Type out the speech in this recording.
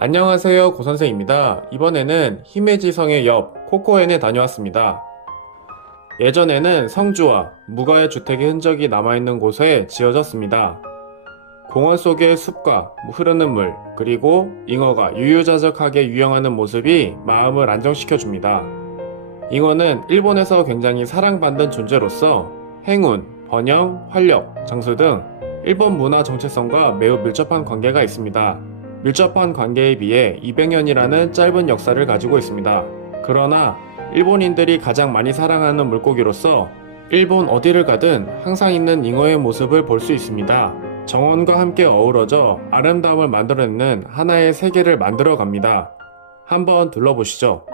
안녕하세요 고선생입니다. 이번에는 히메지성의 옆 코코엔에 다녀왔습니다. 예전에는 성주와 무가의 주택의 흔적이 남아있는 곳에 지어졌습니다. 공원 속의 숲과 흐르는 물, 그리고 잉어가 유유자적하게 유영하는 모습이 마음을 안정시켜줍니다. 잉어는 일본에서 굉장히 사랑받는 존재로서 행운, 번영, 활력, 장수 등 일본 문화 정체성과 매우 밀접한 관계가 있습니다. 밀접한 관계에 비해 200년이라는 짧은 역사를 가지고 있습니다. 그러나 일본인들이 가장 많이 사랑하는 물고기로서 일본 어디를 가든 항상 있는 잉어의 모습을 볼 수 있습니다. 정원과 함께 어우러져 아름다움을 만들어내는 하나의 세계를 만들어 갑니다. 한번 둘러보시죠.